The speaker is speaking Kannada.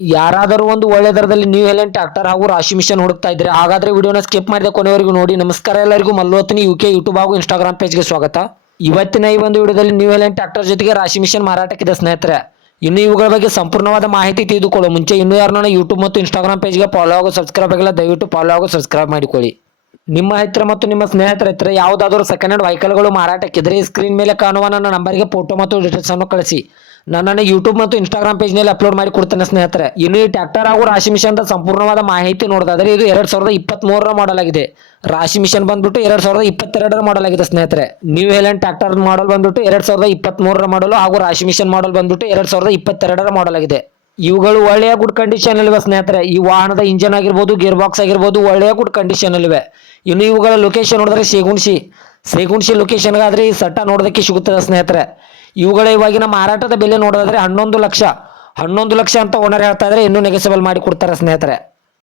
ಯಾರಾದರೂ ಒಂದು ಒಳ್ಳೆ ದರದಲ್ಲಿ ನ್ಯೂ ಎಲೆಂಟ್ ಟ್ರ್ಯಾಕ್ಟರ್ ಹಾಗೂ ರಾಶಿ ಮಿಷನ್ ಹುಡುಕ್ತಾ ಇದ್ರೆ ಹಾಗಾದ್ರೆ ವಿಡಿಯೋನ ಸ್ಕಿಪ್ ಮಾಡಿದ ಕೊನೆವರೆಗೂ ನೋಡಿ. ನಮಸ್ಕಾರ ಎಲ್ಲರಿಗೂ, ಮಲ್ಲೋತ್ನಿ ಯು ಕೆ ಯೂಟ್ಯೂಬ್ ಹಾಗೂ ಇನ್ಸ್ಟಾಗ್ರಾಮ್ ಪೇಜ್ಗೆ ಸ್ವಾಗತ. ಇವತ್ತಿನ ಈ ಒಂದು ವಿಡಿಯೋದಲ್ಲಿ ನ್ಯೂ ಎಲೆಂಟ್ ಟ್ರ್ಯಾಕ್ಟರ್ ಜೊತೆಗೆ ರಾಶಿ ಮಿಷನ್ ಮಾರಾಟಕ್ಕಿದೆ ಸ್ನೇಹಿತರೆ. ಇನ್ನು ಇವುಗಳ ಬಗ್ಗೆ ಸಂಪೂರ್ಣವಾದ ಮಾಹಿತಿ ತಿಳಿದುಕೊಳ್ಳೋ ಮುಂಚೆ ಇನ್ನೂ ಯಾರನ್ನ ಯೂಟ್ಯೂಬ್ ಮತ್ತು ಇನ್ಸ್ಟಾಗ್ರಾಮ್ ಪೇಜ್ಗೆ ಫಾಲೋ ಆಗೋ ಸಬ್ಸ್ಕ್ರೈಬ್ ಆಗಿಲ್ಲ, ದಯವಿಟ್ಟು ಫಾಲೋ ಆಗೋ ಸಬ್ಸ್ಕ್ರೈಬ್ ಮಾಡಿಕೊಳ್ಳಿ. ನಿಮ್ಮ ಹತ್ತಿರ ಮತ್ತು ನಿಮ್ಮ ಸ್ನೇಹಿತರ ಹತ್ತಿರ ಯಾವುದಾದರೂ ಸೆಕೆಂಡ್ ಹ್ಯಾಂಡ್ ವೆಹಿಕಲ್ಗಳು ಮಾರಾಟಕ್ಕಿದ್ರೆ ಸ್ಕ್ರೀನ್ ಮೇಲೆ ಕಾಣುವ ನನ್ನ ನಂಬರ್ಗೆ ಫೋಟೋ ಮತ್ತು ಡೀಟೇಲ್ಸ್ ಅನ್ನು ಕಳಿಸಿ. ನನ್ನನ್ನು ಯೂಟ್ಯೂಬ್ ಮತ್ತು ಇನ್ಸ್ಟಾಗ್ರಾಮ್ ಪೇಜ್ನಲ್ಲಿ ಅಪ್ಲೋಡ್ ಮಾಡಿ ಕೊಡ್ತೇನೆ ಸ್ನೇಹಿತರೆ. ಇನ್ನು ಈ ಟ್ರ್ಯಾಕ್ಟರ್ ಹಾಗೂ ರಾಶಿ ಮಿಷನ್ ಸಂಪೂರ್ಣವಾದ ಮಾಹಿತಿ ನೋಡೋದಾದ್ರೆ ಇದು ಎರಡು ಸಾವಿರದ ಇಪ್ಪತ್ಮೂರರ ಮಾಡಲ್ ಆಗಿದೆ. ರಾಶಿ ಮಿಷನ್ ಬಂದ್ಬಿಟ್ಟು ಎರಡು ಸಾವಿರದ ಇಪ್ಪತ್ತೆರಡರ ಮಾಡಲ್ ಆಗಿದೆ ಸ್ನೇಹಿತರೆ. ನ್ಯೂ ಹೆಲೆಂಡ್ ಟ್ರ್ಯಾಕ್ಟರ್ ಮಾಡಲ್ ಬಂದ್ಬಿಟ್ಟು ಎರಡು ಸಾವಿರದ ಇಪ್ಪತ್ಮೂರರ ಮಾಡಲು ಹಾಗೂ ರಾಶಿ ಮಿಷನ್ ಮಾಡಲ್ ಬಂದ್ಬಿಟ್ಟು ಎರಡು ಸಾವಿರದ ಇಪ್ಪತ್ತೆರಡರ ಮಾಡಲ್ ಆಗಿದೆ. ಇವುಗಳು ಒಳ್ಳೆಯ ಗುಡ್ ಕಂಡೀಷನ್ ಅಲ್ಲಿವೆ ಸ್ನೇಹಿತರೆ. ಈ ವಾಹನದ ಇಂಜನ್ ಆಗಿರ್ಬೋದು ಗೇರ್ ಬಾಕ್ಸ್ ಆಗಿರ್ಬೋದು ಒಳ್ಳೆಯ ಗುಡ್ ಕಂಡೀಷನ್ ಅಲ್ಲಿವೆ. ಇನ್ನು ಇವುಗಳ ಲೊಕೇಶನ್ ನೋಡಿದ್ರೆ ಶೇಗುಣ್ಸಿ ಶೇಗುಣ್ಸಿ ಲೊಕೇಶನ್ಗಾದ್ರೆ ಈ ಸಟ್ಟ ನೋಡೋದಕ್ಕೆ ಸಿಗುತ್ತದೆ ಸ್ನೇಹಿತರೆ. ಇವುಗಳ ಇವಾಗಿನ ಮಾರಾಟದ ಬೆಲೆ ನೋಡೋದಾದ್ರೆ ಹನ್ನೊಂದು ಲಕ್ಷ. ಹನ್ನೊಂದು ಲಕ್ಷ ಅಂತ ಓನರ್ ಹೇಳ್ತಾ ಇದ್ರೆ ಇನ್ನೂ ನೆಗೆಸಬಲ್ ಮಾಡಿ ಕೊಡ್ತಾರೆ ಸ್ನೇಹಿತರೆ.